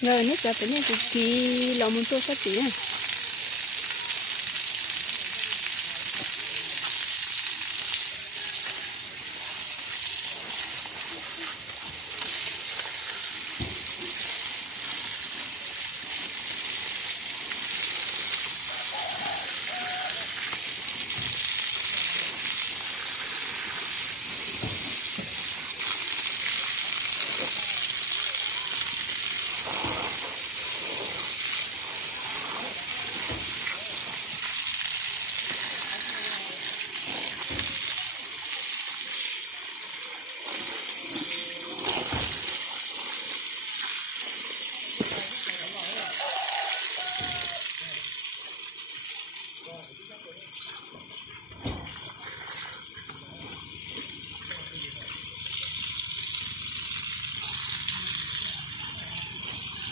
Rồi nước cho tới này thì kỳ lò muốn tô phát tí này.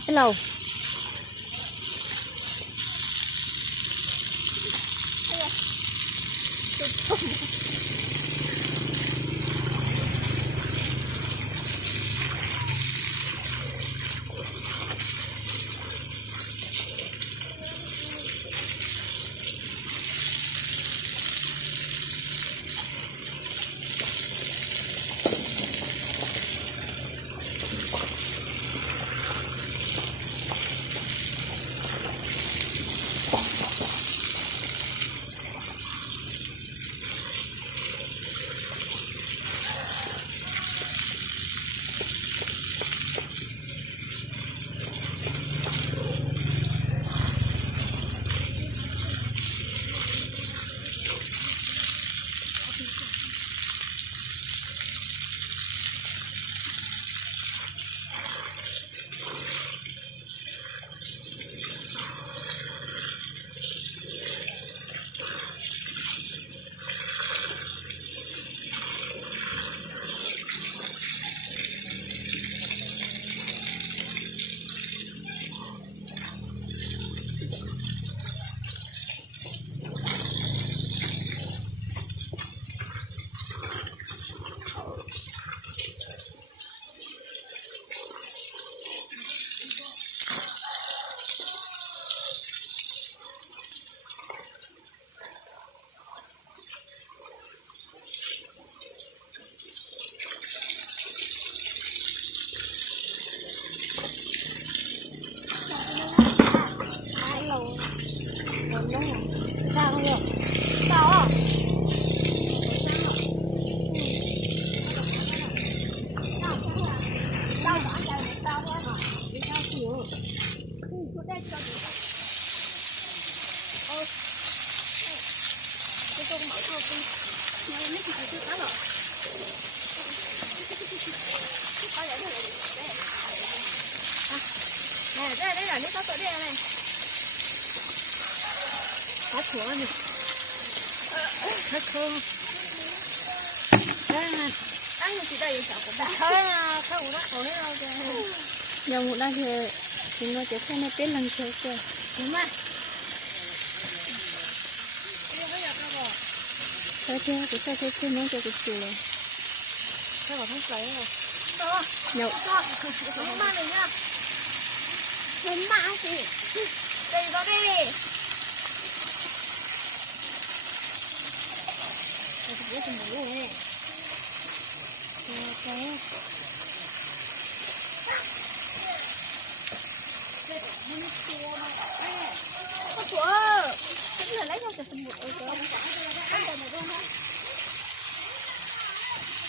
Hello. Đây là nước có sữa đen này. Hot xuống này. Hot không. Đây này. Anh chỉ đây chảo của bạn. Thôi à, không uống hết đâu kìa. Giờ một đang thì nó chỉ xem nó biết lần chơi kìa. Đúng mà. Thôi chưa, cái xe thế chưa nó cho cái chiều này. Thế mà không lấy rồi. Đó. Nhậu. Đúng mà này nhá. Đúng mà chị. Đây vào đây. Đây thì biết mình lấy này. Ok. Có chúa. Thế là lấy cho cái một ơi cơ. Ăn đây này luôn ha.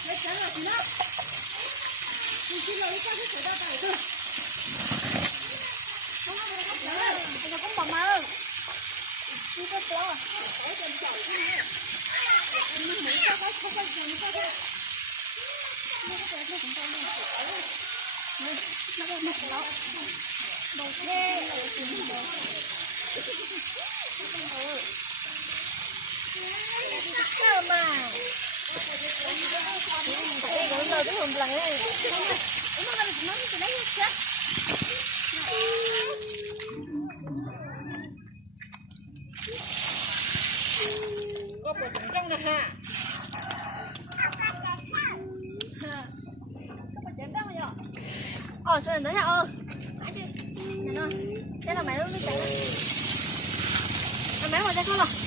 Lấy cái rồi chị đó. Mình chỉ lấy cho cái sữa đau này thôi. Nó cũng bầm ơi. Chưa có to. Ở trên chậu thế này. Em muốn cho cái không có gì cho cái. Nó có nó cũng to luôn. Nó có một lọ. Đầu thế ở trên đó. Sao mà. Đây nó đầu cái hồn lần này. Nó làm nó cái đấy chết. Có bộ trứng trong này ha. Có bộ trứng trong này. Cho nên tới hả ơi. Nè nó. Thế là mẹ nó chạy. Mẹ mà ra con rồi.